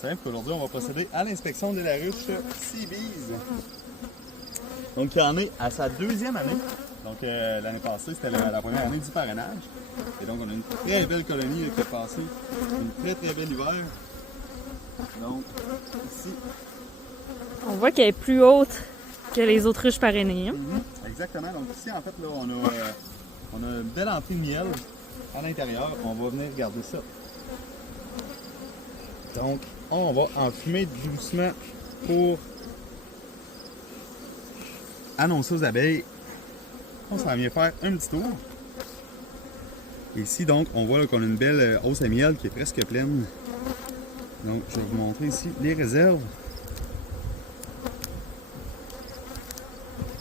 simple. Aujourd'hui, on va procéder à l'inspection de la ruche Seabees. Donc, qui en est à sa deuxième année. Donc, l'année passée, c'était la première année du parrainage. Et donc, on a une très belle colonie là, qui a passé une très belle hiver. Donc, ici. On voit qu'elle est plus haute que les autres ruches parrainées. Hein? Exactement. Donc, ici, en fait, là, on a une belle entrée de miel à l'intérieur. On va venir regarder ça. Donc, on va enfumer doucement pour annoncer aux abeilles qu'on s'en vient faire un petit tour. Ici, donc, on voit qu'on a une belle hausse à miel qui est presque pleine. Donc, je vais vous montrer ici les réserves.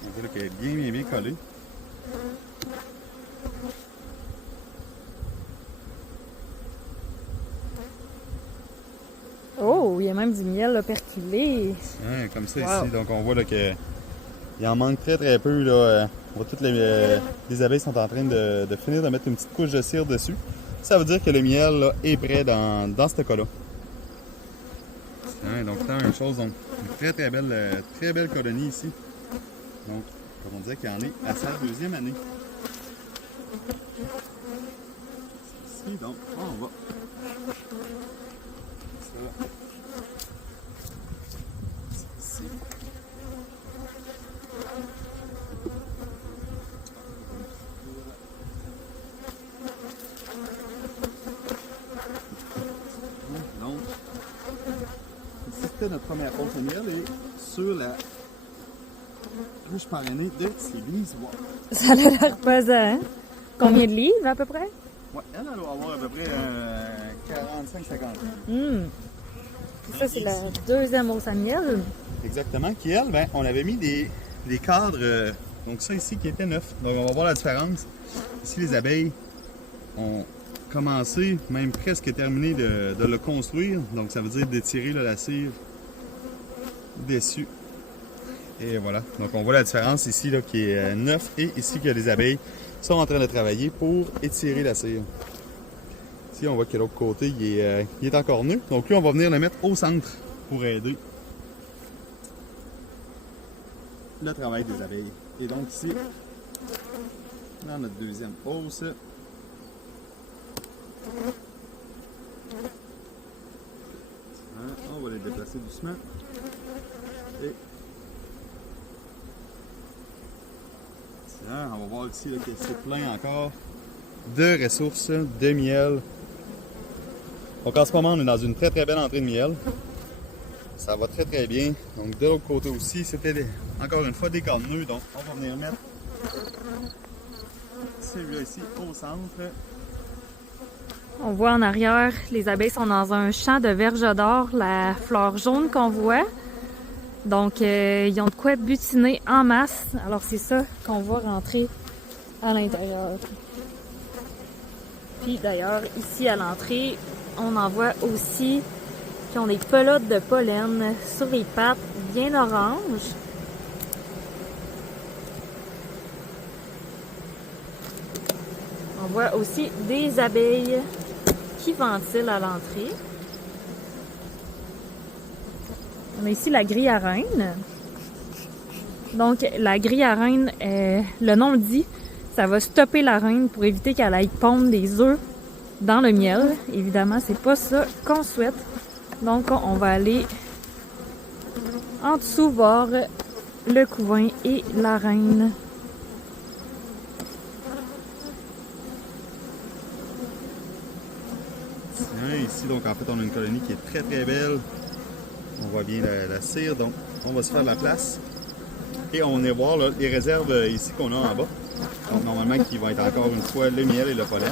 On voit qu'elle est bien collée. Oh, il y a même du miel là, perculé. Ouais, comme ça Wow. ici. Donc, on voit qu'il en manque très peu. Là. On voit toutes les abeilles sont en train de finir de mettre une petite couche de cire dessus. Ça veut dire que le miel là, est prêt dans ce cas-là. Ouais, donc, c'est la même chose. Donc, une très belle colonie ici. Donc, comme on disait, qu'il en est à sa deuxième année. Ici, donc, on va. Ici. Donc, ici c'était notre première pause de miel et sur la ruche parrainée de Seabees. Wow. Ça a l'air pesant, hein? Combien de livres à peu près? Ouais, elle doit avoir à peu près 45-50 livres. Ça, c'est la deuxième hausse à miel. Exactement. Qui, elle, ben, on avait mis des cadres, donc ça ici qui était neuf. Donc on va voir la différence. Ici, les abeilles ont commencé, même presque terminé de le construire. Donc ça veut dire d'étirer la cire dessus. Et voilà. Donc on voit la différence ici là, qui est neuf et ici que les abeilles sont en train de travailler pour étirer la cire. Ici, on voit que l'autre côté, il est encore nu. Donc lui, on va venir le mettre au centre pour aider le travail des abeilles. Et donc ici, dans notre deuxième hausse, on va les déplacer doucement. Et on va voir ici là, que c'est plein encore de ressources, de miel. Donc en ce moment, on est dans une très belle entrée de miel. Ça va très bien. Donc de l'autre côté aussi, c'était encore une fois des corneux. Donc on va venir mettre celui-là ici au centre. On voit en arrière, les abeilles sont dans un champ de verge d'or, la fleur jaune qu'on voit. Donc, ils ont de quoi butiner en masse. Alors, c'est ça qu'on va rentrer à l'intérieur. Puis, d'ailleurs, ici à l'entrée, on en voit aussi qui ont des pelotes de pollen sur les pattes bien oranges. On voit aussi des abeilles qui ventilent à l'entrée. On a ici la grille à reine. Donc, la grille à reine, le nom le dit, ça va stopper la reine pour éviter qu'elle aille pondre des œufs dans le miel. Évidemment, c'est pas ça qu'on souhaite. Donc, on va aller en dessous voir le couvain et la reine. Ici, donc en fait, on a une colonie qui est très belle. On voit bien la cire, donc on va se faire de la place. Et on va venir voir là, les réserves ici qu'on a en bas. Donc normalement, qui vont être encore une fois le miel et le pollen.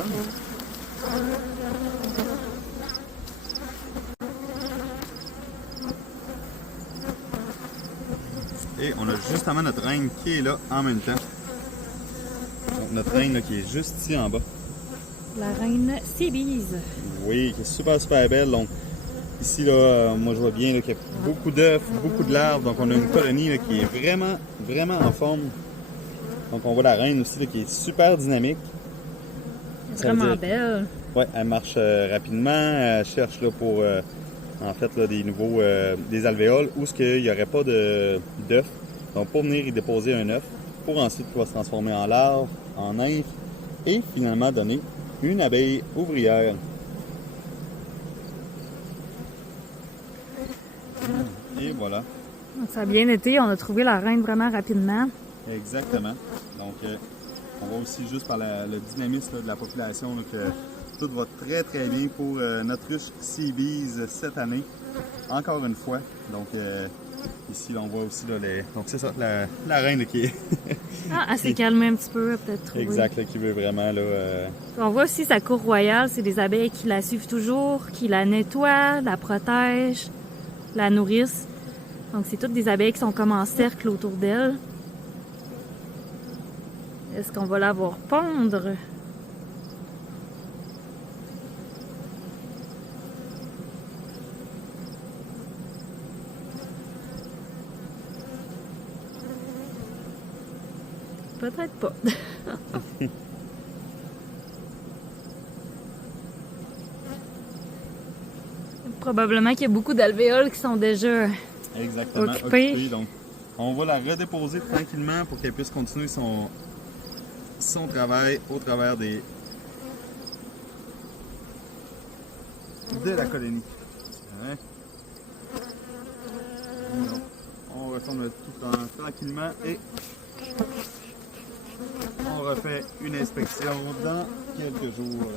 Et on a justement notre reine qui est là en même temps. Donc notre reine là, qui est juste ici en bas. La reine Seabees. Oui, qui est super belle. Donc ici, là, moi je vois bien qu'il y a beaucoup d'œufs, beaucoup de larves. Donc on a une colonie là, qui est vraiment en forme. Donc on voit la reine aussi là, qui est super dynamique. Vraiment belle. Oui, elle marche rapidement. Elle cherche là, pour en fait, là, des nouveaux des alvéoles où il n'y aurait pas d'œuf. Donc, pour venir y déposer un œuf, pour ensuite pouvoir se transformer en larve, en nymphe, et finalement donner une abeille ouvrière. Et voilà. Donc, ça a bien été. On a trouvé la reine vraiment rapidement. Exactement. Donc, on voit aussi juste par le dynamisme là, de la population là, que tout va très très bien pour notre ruche Sea Bees cette année. Encore une fois. Donc, ici, là, on voit aussi là, donc c'est ça, la reine là, qui est. Ah, elle s'est calmée un petit peu, peut-être trouvé. Exact, là, qui veut vraiment. Là, On voit aussi sa cour royale, c'est des abeilles qui la suivent toujours, qui la nettoient, la protègent, la nourrissent. Donc, c'est toutes des abeilles qui sont comme en cercle autour d'elle. Est-ce qu'on va la voir pondre? Peut-être pas. Probablement qu'il y a beaucoup d'alvéoles qui sont déjà exactement occupées. Donc, on va la redéposer tranquillement pour qu'elle puisse continuer son travail au travers de la colonie. Hein? Donc, on retourne tout tranquillement et on refait une inspection dans quelques jours.